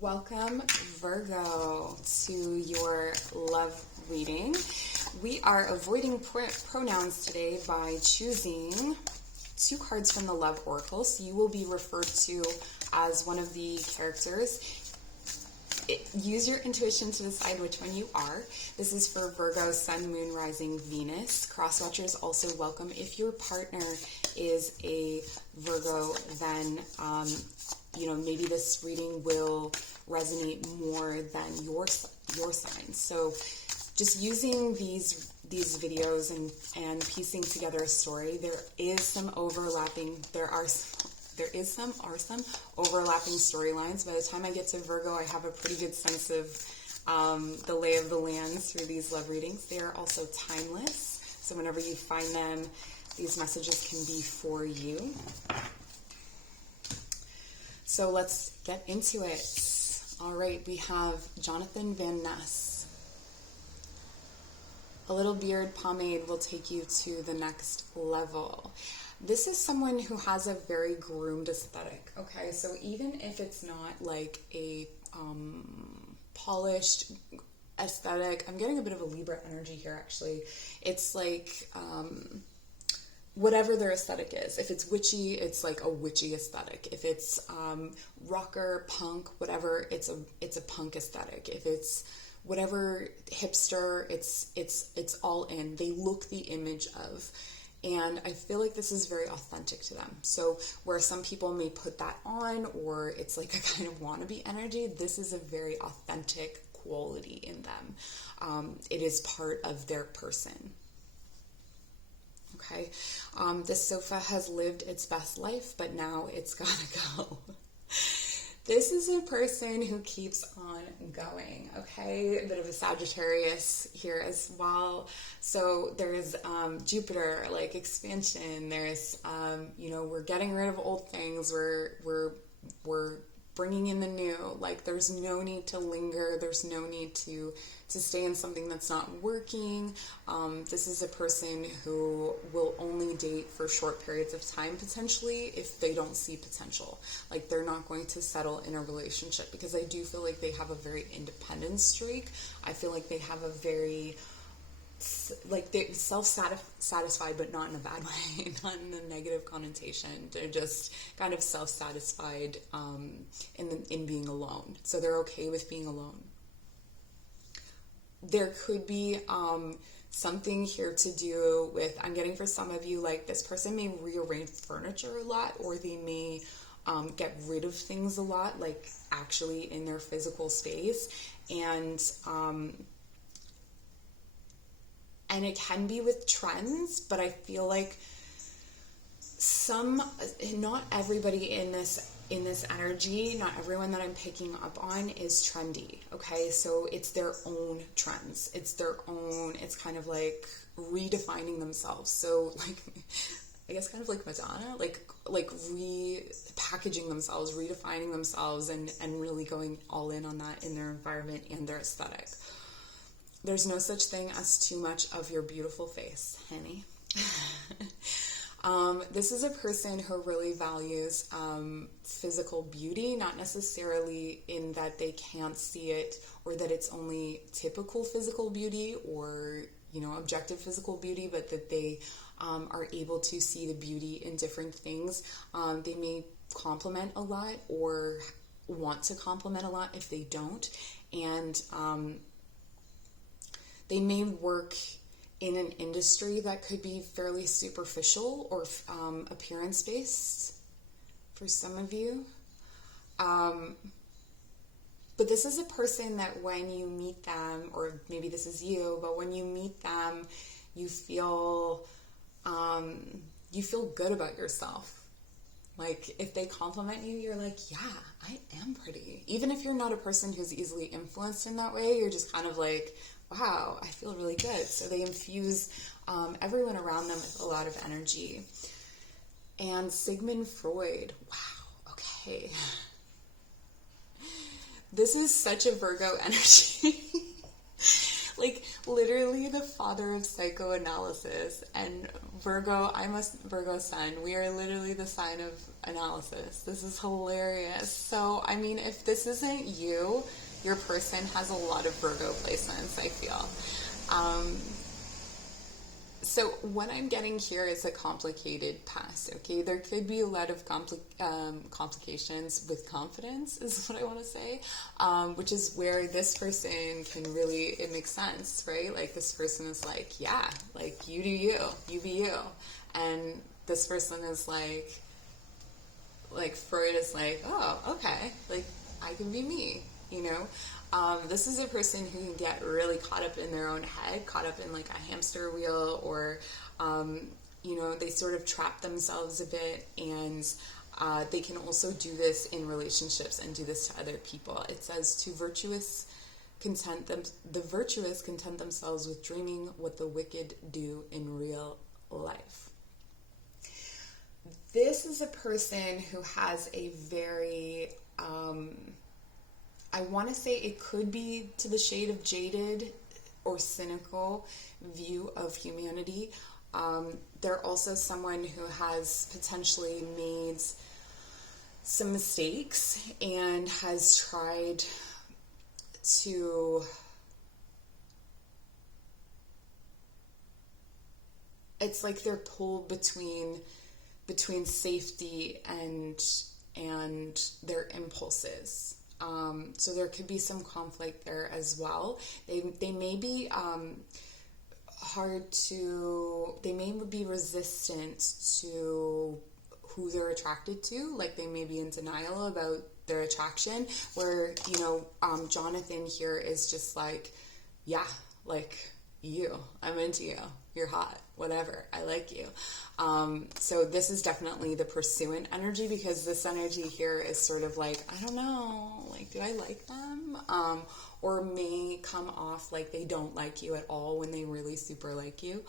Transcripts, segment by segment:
Welcome, Virgo, to your love reading. We are avoiding pronouns today by choosing two cards from the Love Oracle. So you will be referred to as one of the characters. Use your intuition to decide which one you are. This is for Virgo Sun, Moon, Rising, Venus. Cross-watchers also welcome. If your partner is a Virgo, then maybe this reading will resonate more than your sign. So just using these videos and piecing together a story, there is some overlapping storylines. By the time I get to Virgo, I have a pretty good sense of the lay of the land through these love readings. They are also timeless, so whenever you find them, these messages can be for you. So let's get into it. All right, we have Jonathan Van Ness. A little beard pomade will take you to the next level. This is someone who has a very groomed aesthetic, okay? So even if it's not like a polished aesthetic, I'm getting a bit of a Libra energy here, actually. It's like whatever their aesthetic is. If it's witchy, it's like a witchy aesthetic. If it's rocker, punk, whatever, it's a punk aesthetic. If it's whatever hipster, it's all in. They look the image of. And I feel like this is very authentic to them. So where some people may put that on, or it's like a kind of wannabe energy, this is a very authentic quality in them. It is part of their person. Okay, this sofa has lived its best life, but now it's gotta go. This is a person who keeps on going, okay? A bit of a Sagittarius here as well. So there's Jupiter, like expansion. There's, we're getting rid of old things. We're bringing in the new. Like, there's no need to linger. There's no need to stay in something that's not working. This is a person who will only date for short periods of time, potentially, if they don't see potential. Like, they're not going to settle in a relationship, because I do feel like they have a very independent streak. I feel like they have a very, like, they're self-satisfied, but not in a bad way, not in a negative connotation. They're just kind of self-satisfied in being alone. So they're okay with being alone. There could be something here to do with, I'm getting for some of you, like, this person may rearrange furniture a lot, or they may get rid of things a lot, like actually in their physical space. And it can be with trends, but I feel like not everybody in this energy, not everyone that I'm picking up on is trendy, okay? So it's their own trends. It's kind of like redefining themselves. So, like, I guess kind of like Madonna, like repackaging themselves, redefining themselves, and really going all in on that in their environment and their aesthetic. There's no such thing as too much of your beautiful face, honey. This is a person who really values physical beauty, not necessarily in that they can't see it, or that it's only typical physical beauty or, objective physical beauty, but that they are able to see the beauty in different things. They may compliment a lot, or want to compliment a lot if they don't. And they may work in an industry that could be fairly superficial or appearance-based for some of you. But this is a person that when you meet them, or maybe this is you, but when you meet them, you feel good about yourself. Like, if they compliment you, you're like, yeah, I am pretty. Even if you're not a person who's easily influenced in that way, you're just kind of like, wow, I feel really good. So they infuse everyone around them with a lot of energy. And Sigmund Freud, wow, okay. This is such a Virgo energy. Like, literally the father of psychoanalysis. And Virgo, I'm a Virgo Sun. We are literally the sign of analysis. This is hilarious. So, I mean, if this isn't you, your person has a lot of Virgo placements, I feel. So what I'm getting here is a complicated past, okay? There could be a lot of complications with confidence, is what I want to say, which is where this person can really, it makes sense, right? Like, this person is like, yeah, like, you do you, you be you. And this person is like Freud is like, oh, okay, like, I can be me, you know? This is a person who can get really caught up in their own head, caught up in like a hamster wheel, or, you know, they sort of trap themselves a bit, and they can also do this in relationships and do this to other people. It says the virtuous content themselves with dreaming what the wicked do in real life. This is a person who has a very, I want to say it could be to the shade of jaded or cynical view of humanity. They're also someone who has potentially made some mistakes and has tried to, it's like they're pulled between safety and their impulses. So there could be some conflict there as well. They may be they may be resistant to who they're attracted to. Like, they may be in denial about their attraction, where, you know, Jonathan here is just like, yeah, like, I'm into you, you're hot, whatever, I like you. So this is definitely the pursuant energy, because this energy here is sort of like, I don't know, like, do I like them? Or may come off like they don't like you at all when they really super like you.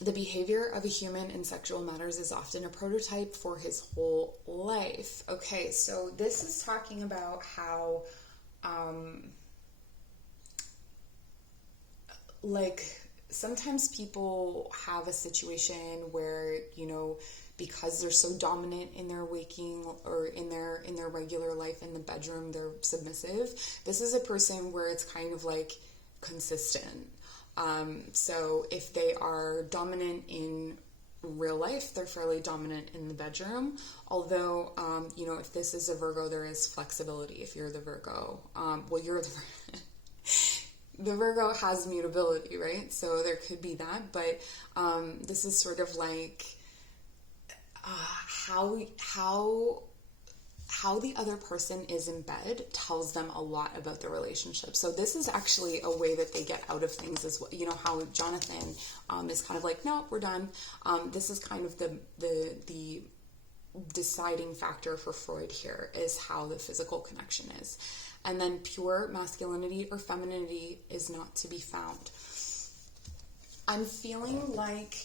The behavior of a human in sexual matters is often a prototype for his whole life. Okay, so this is talking about how, like, sometimes people have a situation where, you know, because they're so dominant in their waking or in their regular life in the bedroom, they're submissive. This is a person where it's kind of like consistent. So if they are dominant in real life, they're fairly dominant in the bedroom. Although, you know, if this is a Virgo, there is flexibility. If you're the Virgo, you're the Virgo has mutability, right? So there could be that, but this is sort of like how the other person is in bed tells them a lot about the relationship. So this is actually a way that they get out of things as well. You know how Jonathan is kind of like, no, we're done. This is kind of the deciding factor for Freud here, is how the physical connection is. And then pure masculinity or femininity is not to be found. I'm feeling like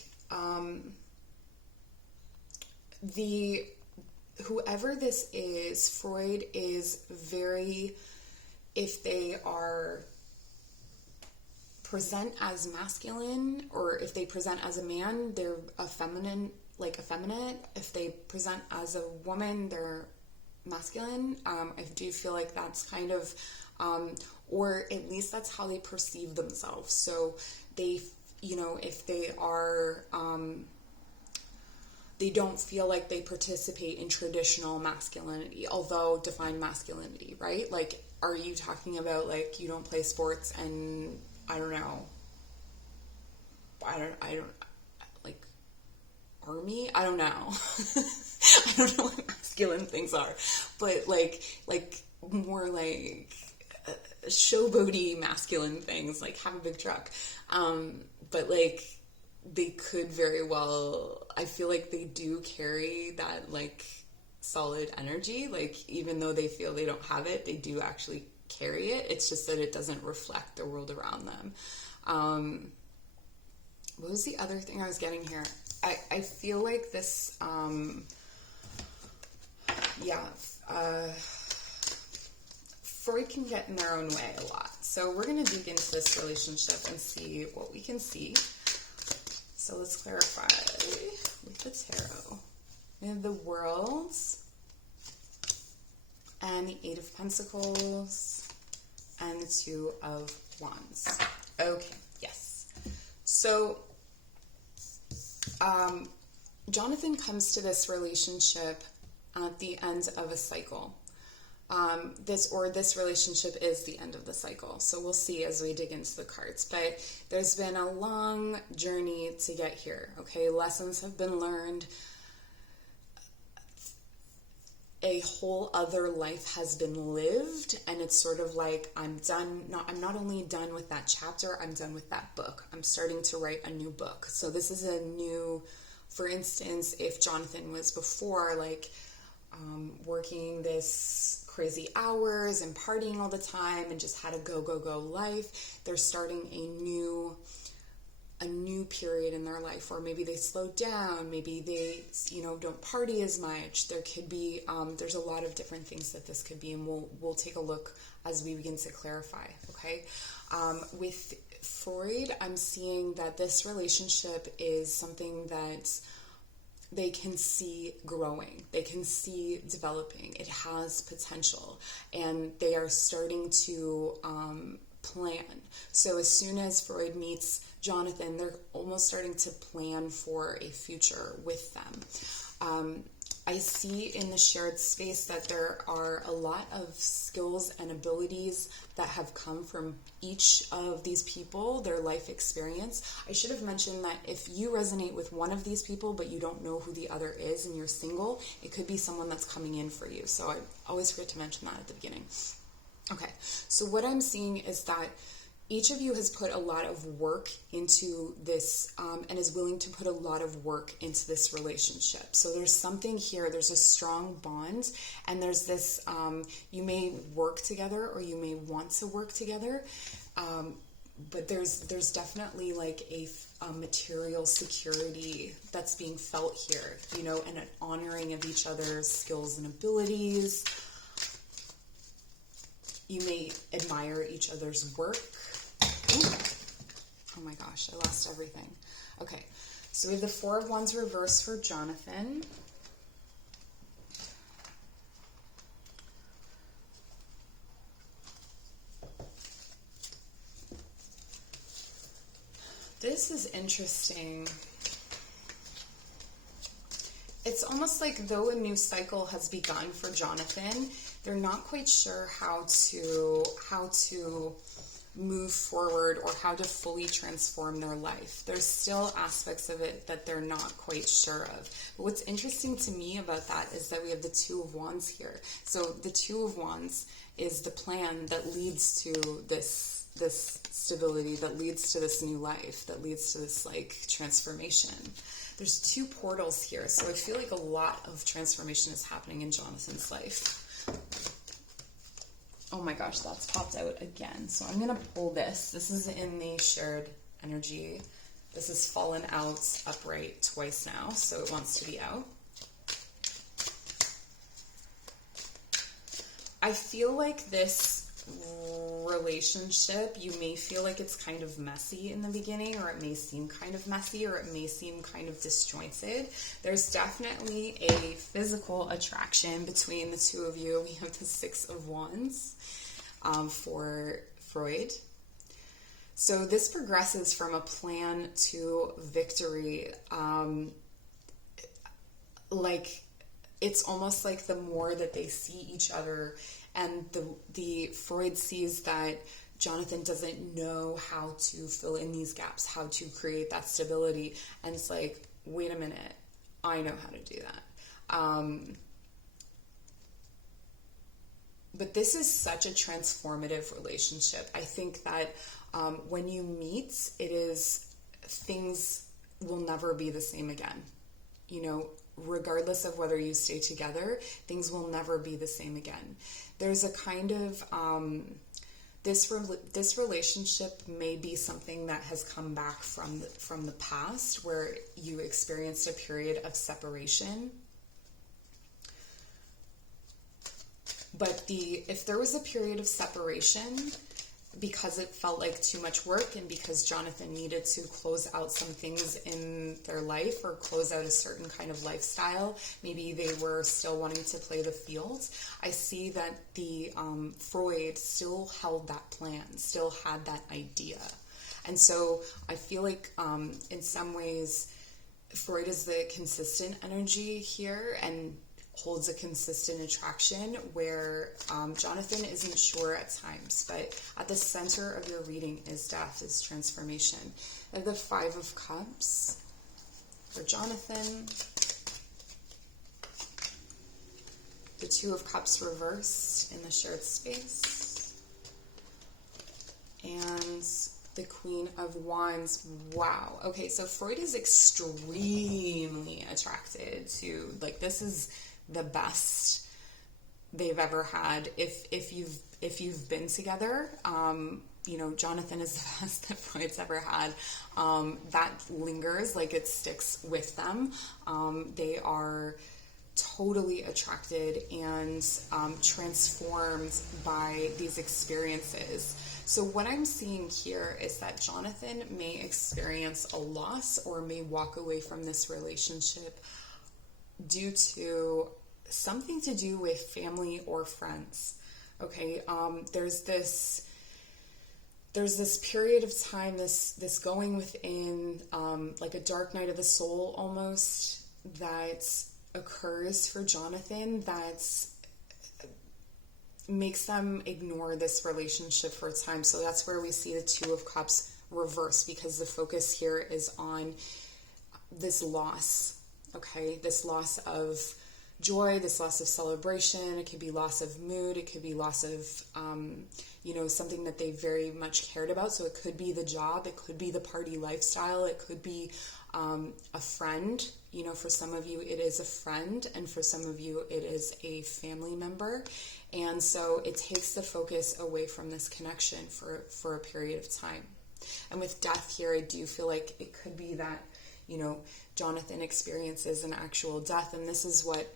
whoever this is, Freud is very, if they are present as masculine, or if they present as a man, they're effeminate. If they present as a woman, they're masculine. I do feel like that's kind of, or at least that's how they perceive themselves. So they, you know, if they are, they don't feel like they participate in traditional masculinity, although define masculinity, right? Like, are you talking about, like, you don't play sports and, I don't know, like, army? I don't know. I don't know what masculine things are, but like more like showboaty masculine things, like have a big truck. But like, they could very well, I feel like they do carry that like solid energy. Like, even though they feel they don't have it, they do actually carry it. It's just that it doesn't reflect the world around them. What was the other thing I was getting here? I feel like this, Freud can get in their own way a lot. So we're going to dig into this relationship and see what we can see. So let's clarify with the tarot. We have the World and the Eight of Pentacles and the Two of Wands. Okay, yes. So Jonathan comes to this relationship at the end of a cycle. This relationship is the end of the cycle. So we'll see as we dig into the cards. But there's been a long journey to get here. Okay, lessons have been learned. A whole other life has been lived, and it's sort of like I'm not only done with that chapter, I'm done with that book. I'm starting to write a new book. So this is a new, for instance, if Jonathan was before like working this crazy hours and partying all the time and just had a go life, they're starting a new period in their life, or maybe they slowed down, maybe they, don't party as much. There could be, there's a lot of different things that this could be, and we'll take a look as we begin to clarify, okay? With Freud, I'm seeing that this relationship is something that they can see growing, they can see developing, it has potential, and they are starting to plan. So as soon as Freud meets Jonathan, they're almost starting to plan for a future with them. I see in the shared space that there are a lot of skills and abilities that have come from each of these people, their life experience. I should have mentioned that if you resonate with one of these people, but you don't know who the other is and you're single, it could be someone that's coming in for you. So I always forget to mention that at the beginning. Okay, so what I'm seeing is that each of you has put a lot of work into this and is willing to put a lot of work into this relationship. So there's something here, there's a strong bond, and there's this, you may work together or you may want to work together, but there's definitely like a material security that's being felt here, and an honoring of each other's skills and abilities. You may admire each other's work. Ooh. Oh my gosh, I lost everything. Okay, so we have the Four of Wands reversed for Jonathan. This is interesting. It's almost like though a new cycle has begun for Jonathan, they're not quite sure how to move forward or how to fully transform their life. There's still aspects of it that they're not quite sure of. But what's interesting to me about that is that we have the Two of Wands here. So the Two of Wands is the plan that leads to this stability, that leads to this new life, that leads to this like transformation. There's two portals here, so I feel like a lot of transformation is happening in Jonathan's life. Oh my gosh, that's popped out again. So I'm going to pull this. This is in the shared energy. This has fallen out upright twice now, so it wants to be out. I feel like this relationship, you may feel like it's kind of messy in the beginning, or it may seem kind of messy, or it may seem kind of disjointed. There's definitely a physical attraction between the two of you. We have the Six of Wands for Freud. So this progresses from a plan to victory. Like it's almost like the more that they see each other, and the Freud sees that Jonathan doesn't know how to fill in these gaps, how to create that stability, and it's like, wait a minute, I know how to do that. But this is such a transformative relationship. I think that when you meet, things will never be the same again. Regardless of whether you stay together, things will never be the same again. There's a kind of, this relationship may be something that has come back from the past, where you experienced a period of separation. But if there was a period of separation, because it felt like too much work, and because Jonathan needed to close out some things in their life or close out a certain kind of lifestyle. Maybe they were still wanting to play the field. I see that the Freud still held that plan, still had that idea. And so I feel like in some ways Freud is the consistent energy here and holds a consistent attraction, where Jonathan isn't sure at times, but at the center of your reading is death, is transformation. And the Five of Cups for Jonathan, the Two of Cups reversed in the shared space, and the Queen of Wands. Wow. Okay, so Freud is extremely attracted to, like, this is the best they've ever had. If you've been together, you know, Jonathan is the best that Freud's ever had. That lingers, like it sticks with them. They are totally attracted and transformed by these experiences. So what I'm seeing here is that Jonathan may experience a loss or may walk away from this relationship due to something to do with family or friends. Okay, there's this period of time, this going within, like a dark night of the soul almost, that occurs for Jonathan that makes them ignore this relationship for a time. So that's where we see the Two of Cups reverse, because the focus here is on this loss. Okay, this loss of joy, this loss of celebration. It could be loss of mood. It could be loss of, you know, something that they very much cared about. So it could be the job. It could be the party lifestyle. It could be a friend. You know, for some of you, it is a friend. And for some of you, it is a family member. And so it takes the focus away from this connection for a period of time. And with death here, I do feel like it could be that, you know, Jonathan experiences an actual death, and this is what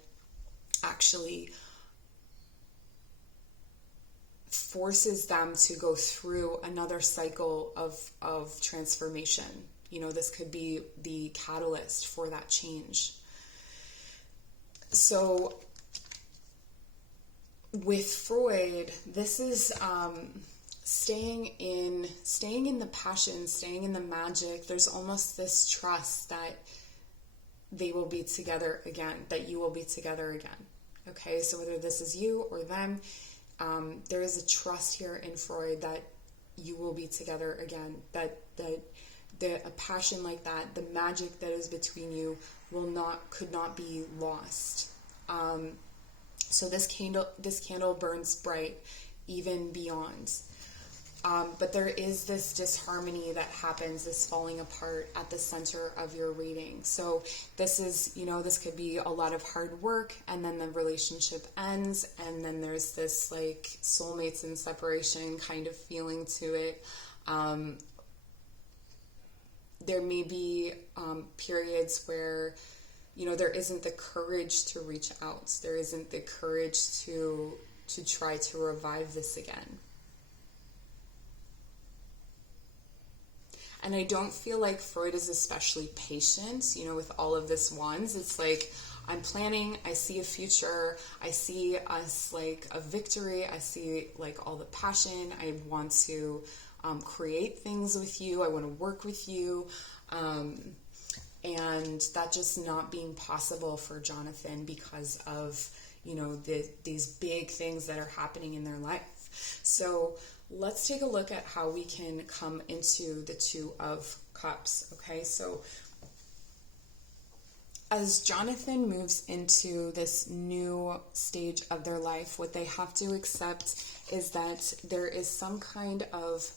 actually forces them to go through another cycle of transformation. You know, this could be the catalyst for that change. So with Freud, this is staying in the passion, staying in the magic. There's almost this trust that they will be together again, that you will be together again. Okay, so whether this is you or them, there is a trust here in Freud that you will be together again, that a passion like that, the magic that is between you could not be lost. So this candle burns bright even beyond. But there is this disharmony that happens, this falling apart at the center of your reading. So this is, you know, this could be a lot of hard work, and then the relationship ends, and then there's this like soulmates in separation kind of feeling to it. There may be periods where, you know, there isn't the courage to reach out. There isn't the courage to try to revive this again. And I don't feel like Freud is especially patient, you know, with all of this wands. It's like, I'm planning, I see a future, I see us like a victory, I see like all the passion, I want to create things with you, I want to work with you, and that just not being possible for Jonathan because of, you know, these big things that are happening in their life. So let's take a look at how we can come into the Two of Cups. Okay, so as Jonathan moves into this new stage of their life, what they have to accept is that there is some kind of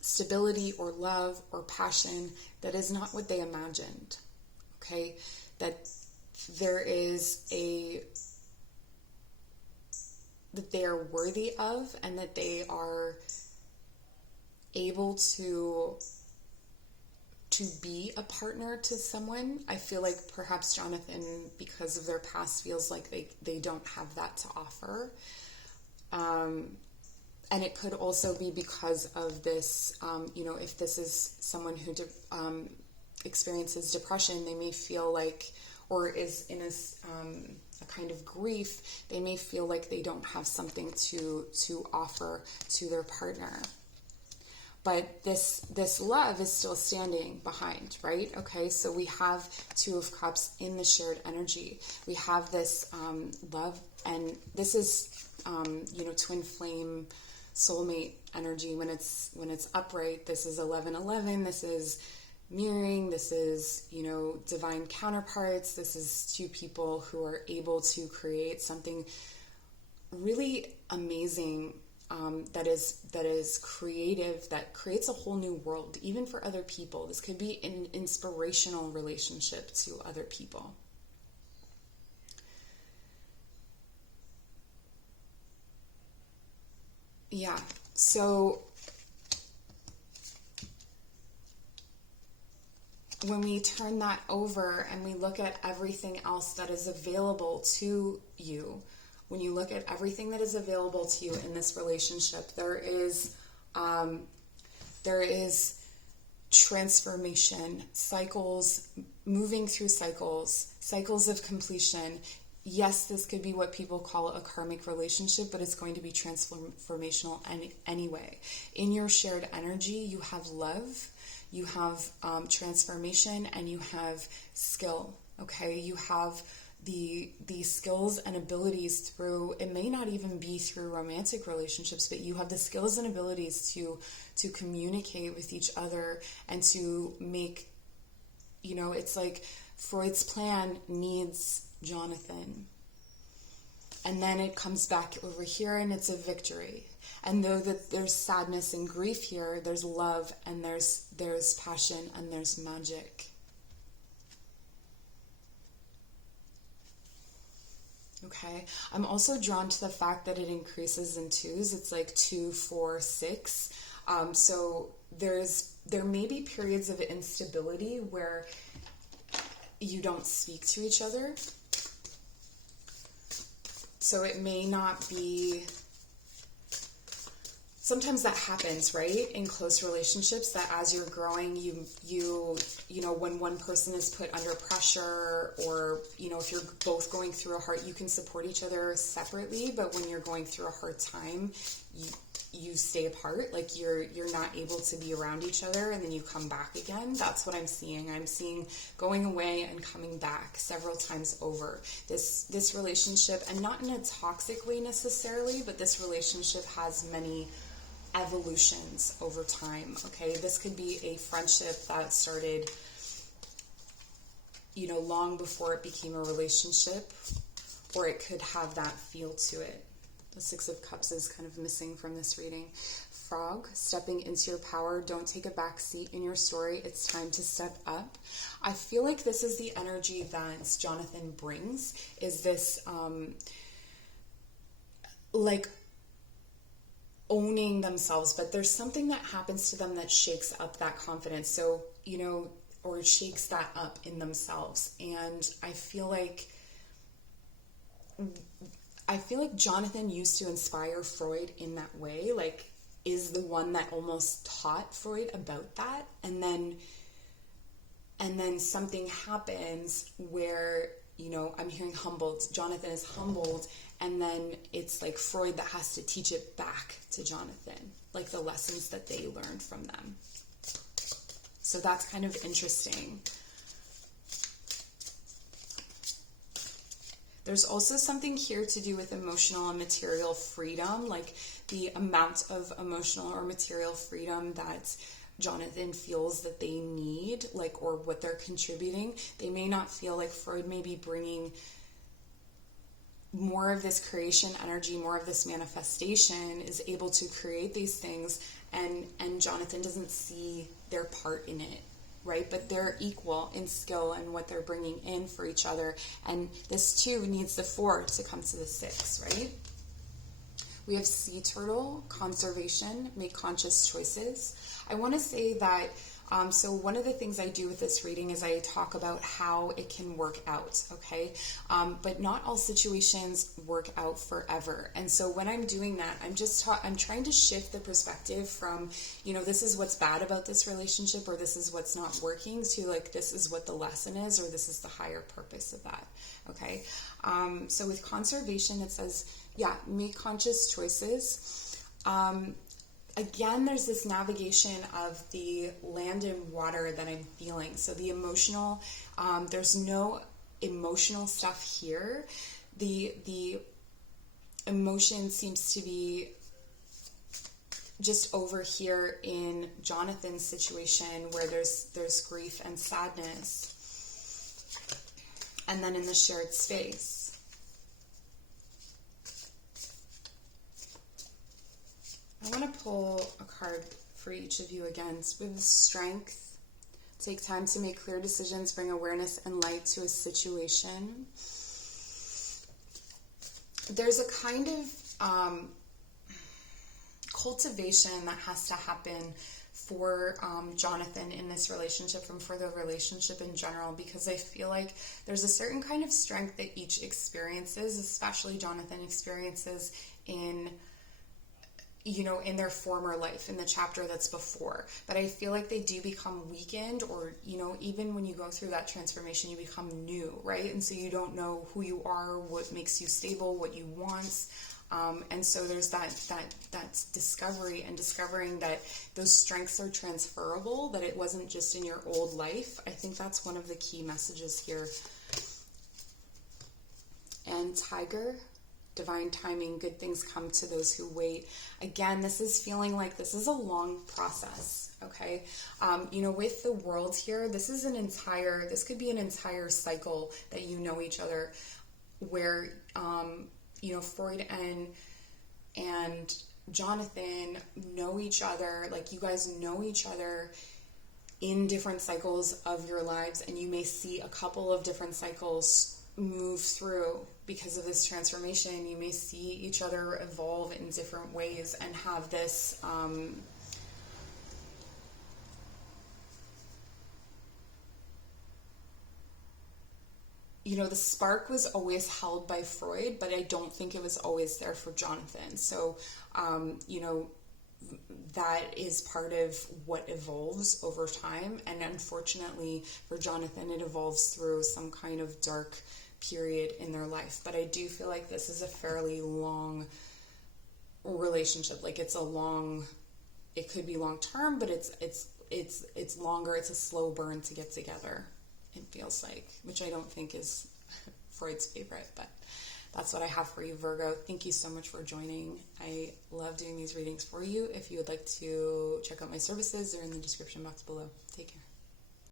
stability or love or passion that is not what they imagined. Okay, that there is that they are worthy of, and that they are able to be a partner to someone. I feel like perhaps Jonathan, because of their past, feels like they don't have that to offer. And it could also be because of this, if this is someone who experiences depression, they may feel like, or is in a kind of grief, they may feel like they don't have something to offer to their partner. But this love is still standing behind, right? Okay, so we have Two of Cups in the shared energy. We have this love, and this is, twin flame soulmate energy when it's upright. This is 11-11. This is mirroring. This is, divine counterparts. This is two people who are able to create something really amazing, that is creative, that creates a whole new world, even for other people. This could be an inspirational relationship to other people. Yeah, so when we turn that over and we look at everything else that is available to you, when you look at everything that is available to you in this relationship, there is transformation, cycles, moving through cycles of completion. Yes, this could be what people call a karmic relationship, but it's going to be transformational anyway. In your shared energy, you have love, you have transformation, and you have skill. Okay, you have the skills and abilities through, it may not even be through romantic relationships, but you have the skills and abilities to communicate with each other and to make, it's like Freud's plan needs Jonathan. And then it comes back over here and it's a victory. And though that there's sadness and grief here, there's love and there's passion and there's magic. Okay, I'm also drawn to the fact that it increases in twos. It's like 2, 4, 6. So there may be periods of instability where you don't speak to each other. So it may not be, sometimes that happens, right? In close relationships, that as you're growing, when one person is put under pressure, or, if you're both going through a hard, you can support each other separately, but when you're going through a hard time, you stay apart, like you're not able to be around each other, and then you come back again. That's what I'm seeing. I'm seeing going away and coming back several times over. This relationship, and not in a toxic way necessarily, but this relationship has many evolutions over time. Okay, this could be a friendship that started, long before it became a relationship, or it could have that feel to it. The Six of Cups is kind of missing from this reading. Frog, stepping into your power. Don't take a back seat in your story. It's time to step up. I feel like this is the energy that Jonathan brings, is this, owning themselves, but there's something that happens to them that shakes up that confidence. So, or shakes that up in themselves. And I feel like Jonathan used to inspire Freud in that way, like is the one that almost taught Freud about that. And then something happens where, I'm hearing humbled. Jonathan is humbled, and then it's like Freud that has to teach it back to Jonathan, like the lessons that they learned from them. So that's kind of interesting. There's also something here to do with emotional and material freedom, like the amount of emotional or material freedom that Jonathan feels that they need, like, or what they're contributing. They may not feel like Freud may be bringing more of this creation energy, more of this manifestation, is able to create these things, and Jonathan doesn't see their part in it. Right? But they're equal in skill and what they're bringing in for each other. And this 2 needs the 4 to come to the 6, right? We have sea turtle, conservation, make conscious choices. I want to say that So one of the things I do with this reading is I talk about how it can work out, okay? But not all situations work out forever. And so when I'm doing that, I'm trying to shift the perspective from, this is what's bad about this relationship, or this is what's not working, to like, this is what the lesson is, or this is the higher purpose of that, okay? So with conservation, it says, make conscious choices. Again, there's this navigation of the land and water that I'm feeling. So the emotional, there's no emotional stuff here. The emotion seems to be just over here in Jonathan's situation, where there's grief and sadness. And then in the shared space. I want to pull a card for each of you again. With strength, take time to make clear decisions, bring awareness and light to a situation. There's a kind of cultivation that has to happen for Jonathan in this relationship, and for the relationship in general, because I feel like there's a certain kind of strength that each experiences, especially Jonathan experiences in their former life, in the chapter that's before. But I feel like they do become weakened, or, even when you go through that transformation, you become new, right? And so you don't know who you are, what makes you stable, what you want. And so there's that discovery, and discovering that those strengths are transferable, that it wasn't just in your old life. I think that's one of the key messages here. And Tiger, divine timing, good things come to those who wait. Again, this is feeling like this is a long process, okay? With the world here, this could be an entire cycle that you know each other, where, Freud and Jonathan know each other, like you guys know each other in different cycles of your lives, and you may see a couple of different cycles move through because of this transformation. You may see each other evolve in different ways and have this the spark was always held by Freud, but I don't think it was always there for Jonathan. So that is part of what evolves over time, and unfortunately for Jonathan, it evolves through some kind of dark period in their life. But I do feel like this is a fairly long relationship. Like it could be long term, but it's longer. It's a slow burn to get together, it feels like, which I don't think is Freud's favorite, but that's what I have for you, Virgo. Thank you so much for joining. I love doing these readings for you. If you would like to check out my services, they're in the description box below. Take care.